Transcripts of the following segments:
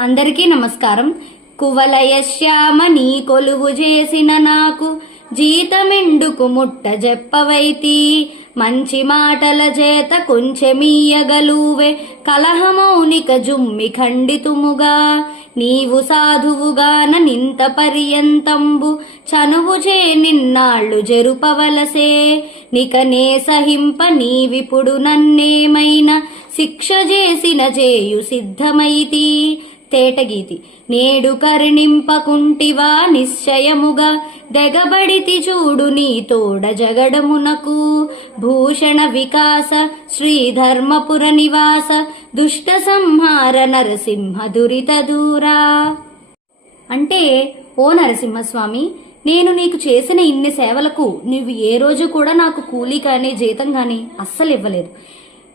అందరికీ నమస్కారం. కువలయ శ్యామ నీ కొలువు చేసిన నాకు జీతమెండుకు ముట్ట చెప్పవైతి మంచి మాటల చేత కొంచెమీయగలువే కలహమౌనిక జుమ్మి ఖండితుముగా. నీవు సాధువుగాన నింత పర్యంతంబు. చనువు చే నిన్నాళ్ళు జరుపవలసే. నికనే సహింప నీవిపుడు నన్నేమైనా శిక్ష చేసిన చేయు సిద్ధమైతి. తేటగీతి. నేడు కరుణింపకుంటివా నిశ్చయముగా దెగబడితి చూడు నీ తోడ జగడమునకు. భూషణ వికాస శ్రీధర్మపుర నివాస దుష్ట సంహార నరసింహ దురిత దూరా. అంటే ఓ నరసింహస్వామి నేను నీకు చేసిన ఇన్ని సేవలకు నువ్వు ఏ రోజు కూడా నాకు కూలీ కానీ జీతం కానీ అస్సలు ఇవ్వలేదు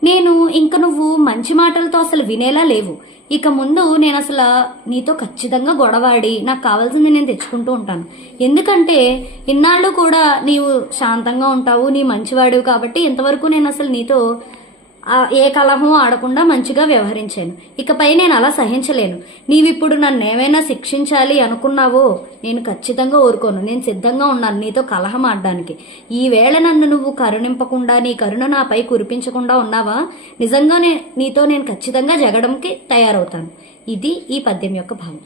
నేను ఇంక నువ్వు మంచి మాటలతో అసలు వినేలా లేవు. ఇక ముందు నేను అసలు నీతో ఖచ్చితంగా గొడవాడి నాకు కావాల్సింది నేను తెచ్చుకుంటూ ఉంటాను. ఎందుకంటే ఇన్నాళ్ళు కూడా నీవు శాంతంగా ఉంటావు నీ మంచివాడివి కాబట్టి ఇంతవరకు నేను అసలు నీతో ఏ కలహం ఆడకుండా మంచిగా వ్యవహరించాను. ఇకపై నేను అలా సహించలేను. నీవిప్పుడు నన్ను ఏమైనా శిక్షించాలి అనుకున్నావో నేను ఖచ్చితంగా ఊరుకోను. నేను సిద్ధంగా ఉన్నాను నీతో కలహం ఆడడానికి. ఈవేళ నన్ను నువ్వు కరుణింపకుండా నీ కరుణ నాపై కురిపించకుండా ఉన్నావా? నిజంగానే నీతో నేను ఖచ్చితంగా జగడంకి తయారవుతాను. ఇది ఈ పద్యం యొక్క భావం.